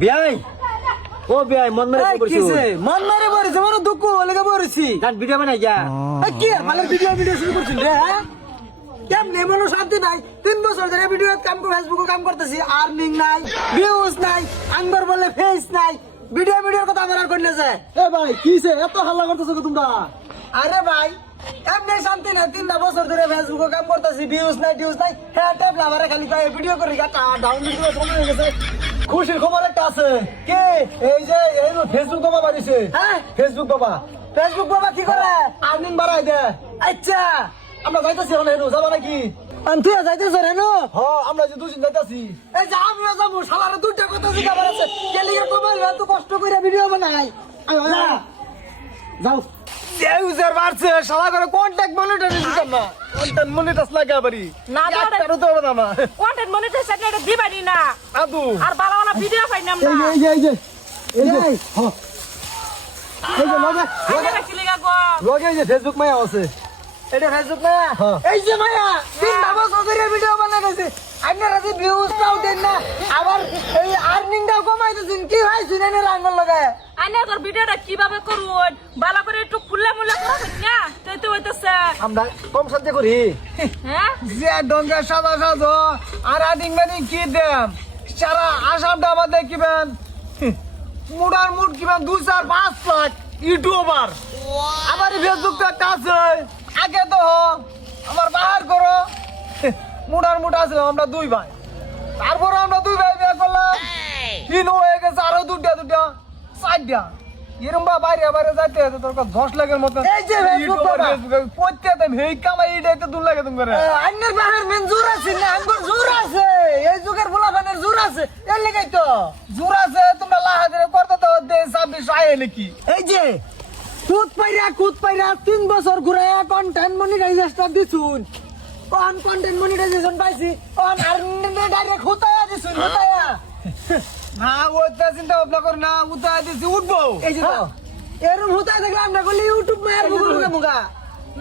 বিয়াই ও বিয়াই মন মেরে এই, মন মারে বরেছে, মানে দুঃখ লেগে বরেছি। গান ভিডিও বানাই যা। কি আর ভালো ভিডিও ভিডিও শুরু করছেন রে, হ্যাঁ? কেমনে মনে শান্তি নাই। তিন বছর ধরে ভিডিও কাম করে ফেসবুকে কাম করতেছি আর্নিং নাই ভিউজ নাই আঙ্গর বলে ফেস নাই। ভিডিও ভিডিওর কথা আমার কইলে যায় এ ভাই কিসে? এত হাল্লা করতেছো তোমরা। আরে ভাই এমনি শান্তি নাই? তিনটা বছর ধরে ফেসবুকে কাম করতেছি ভিউজ নাই ভিউজ নাই। হ্যাঁ ট্যাব লাভারে খালি পাই ভিডিও করে গাটা ডাউনলোড করে সময় গেছে। খুশির খবর একটা আছে। কে? এই যে এই ফেসবুক বাবা বাড়িছে। হ্যাঁ? ফেসবুক বাবা। ফেসবুক বাবা কি করে? আর্নিং বাড়াই দে। আচ্ছা। আমরা যাইতেছি এখন হেনু যাবা নাকি? আন্তুয়া যাইতেছ রে নো হ আমরা যে দুজন যাইতেছি। এই যে আমিও যাব শালারে দুইটা কথা শিখাবার আছে। কেলিকে তোমার এত কষ্ট করে ভিডিও বানাই। যাও। ইউজার বাড়ছে শালা করে কন্টাক্ট মনিটরাইজেশন না। কন্টেন্ট মনিটাস লাগা বাড়ি না। একটারও তো হবে না কন্টেন্ট মনিটাইজেশন এটা দিবানি না। আদু আর ভালো ভালো ভিডিও পাইনাম না এই যে এই যে এই যে এই। হ। এই যে লগে কি লাগা। গো। লগে এই যে ফেসবুক মায়া আছে। এটা ফেসবুক না হ্যাঁ। এই যে মায়া! তিন বাবা সদরের ভিডিও আপনারা যে ভিউজ পাও দেন না। আবার এই আর্নিংটাও কমাইতেছেন। কি হয় শুনে না আঙ্গল লাগায় আনে তোর ভিডিওটা কীভাবে করুন? ভালো করে একটু খুললে মুলে করবেন না? তুই তো হইতেছে। আমরা কম সাহায্য করি। হ্যাঁ? যে ডঙ্গা সাদা সাজো আর আর্নিং মানে কি দেম? সারা আসামটা আবার দেখিবেন। মুডার মুড কিবেন দুই চার পাঁচ লাখ ইউটিউবার। আবার ফেসবুক তো একটা আগে তো আমার বাহার করো। মুডার মুড আছে আমরা দুই ভাই। তারপরে আমরা দুই ভাই বিয়ে করলাম। তিন হয়ে গেছে আরও দুটা দুটা চারটা। এরম বা বাইরে বাইরে যাইতে হতো তোর দশ লাখের মতো এই যে বাবা। প্রত্যেক হেই কামাই এইটাই তো দূর লাগে তোমার আন্নের বাহের মেন জোর আছে না? আঙ্গুর জোর আছে। এই যুগের ফুলাফানের জোর আছে। এর লেগাই তো। জোর আছে তোমরা লাহাজের করতে তো দে ছাব্বিশ আয় নাকি এই যে কুত পাইরা কুত পাইরা তিন বছর ঘুরে কন্টেন্ট মনিটাইজেশন দিছুন। অন কন্টেন্ট মনিটাইজেশন পাইছি। অন আর ডাইরেক্ট হুতায়া দিছুন হুতায়া। না ওইটা চিন্তা ভাবনা কর না উঠা দিছি উঠবো। এই যে তো, এরম হুতায়া দেখলে আমরা করলে ইউটিউব মায়ের মুখে মুখা।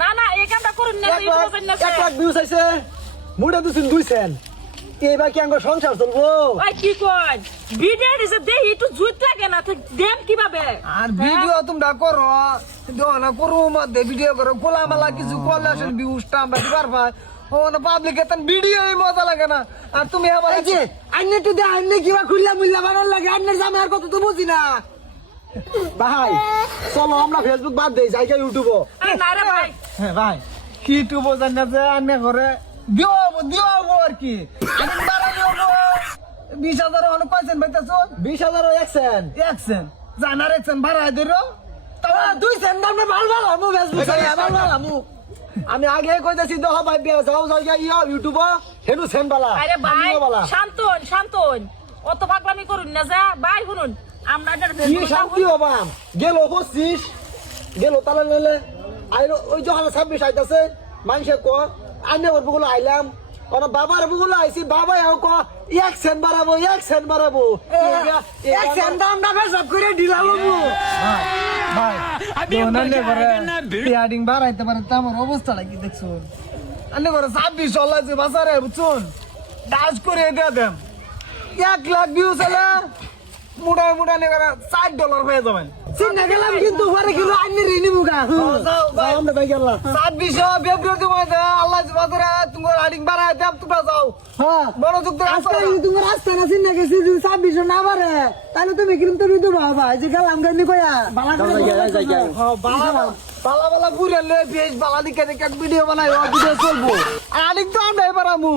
না না এই কামটা করুন না এক লাখ এক লাখ ভিউজ আইছে মুড়া দিছেন দুই সেন এবার কি আঙ্গ সংসার চলবো? ওই কি কই ভিডিও দিছে দেই একটু জুত লাগে না তো দেম কীভাবে? আর ভিডিও তোমরা করো না করো মধ্যে ভিডিও করো খোলা মালা কিছু করলে আসেন ভিউজটা আমরা দিবার পাই। ও না পাবলিক এতন ভিডিও মজা লাগে না। আর তুমি আমার এই যে আইনে তো দে আইনে কিবা খুললা মুল্লা বানার লাগে আইনের জামে আর কত তো বুঝি না। ভাই চলো আমরা ফেসবুক বাদ দেই যাই ইউটিউব আরে না রে ভাই। হ্যাঁ ভাই কি টু বোঝান না যে আনে করে দিও দিও আর কি। আমি দিও বিশ হাজার হলে পাইছেন ভাইতেছো বিশ হাজার এক সেন একছেন জানার একছেন ভাড়াই দিল। তাও দুই সেন দাম ভালো ভালো আমু ফেসবুক চালিয়ে ভালো ভালো আমু আমি আগে কইতাছি দেখ ভাই বিয়া যাও যাও যাই ইয়া ইউটিউব হেনু সেন বালা। আরে ভাই আমিও বালা। শান্তন শান্তন। অত পাগলামি করুন না যা। ভাই শুনুন আমরা কি শান্তি হবাম? গেল পঁচিশ গেল তালা নাইলে আইলো ওই যখন ছাব্বিশ আইতাছে মানুষে ক আইনে ওর বুগুলো আইলাম। ওরা বাবার বুগুলো আইছি বাবা এও ক এক সেন বাড়াবো এক সেন বাড়াবো। এক সেন দাম না সব করে দিলাম আমু ভাই। পিয়াডিং বাড়াইতে পারে তো আমার অবস্থাটা কি দেখছ? আনে করে ছাব্বিশ চল বাসা রে বুঝছুন? ডাস করে দিয়ে দেন। এক লাখ মুড়া মুড়া নে করে ষাট ডলার হয়ে যাবেন। চিন্তা গেলাম কিন্তু পরে কিলো আইনে রিনি ভাই। আমরা তাই গেলাম ছাব্বিশ ফেব্রুয়ারি মাসে আল্লাহ বাজারে তোমার আডিং বাড়াই দেব তোমরা যাও। হ্যাঁ। মনোযোগ তো আজকে তোমার রাস্তা না চিন্তা গেছি যদি ছাব্বিশ না পারে তাহলে তুমি কিরম তো দিতে বাবা যে গেলাম গাইনি কয়া বালা করে যাই, যাই, যাই, যাই। বালা বালা বালা ঘুরে লে পেজ বালা দিকে দেখে ভিডিও বানাই ভিডিও চলবো। আডিং তো আমরা এবার আমু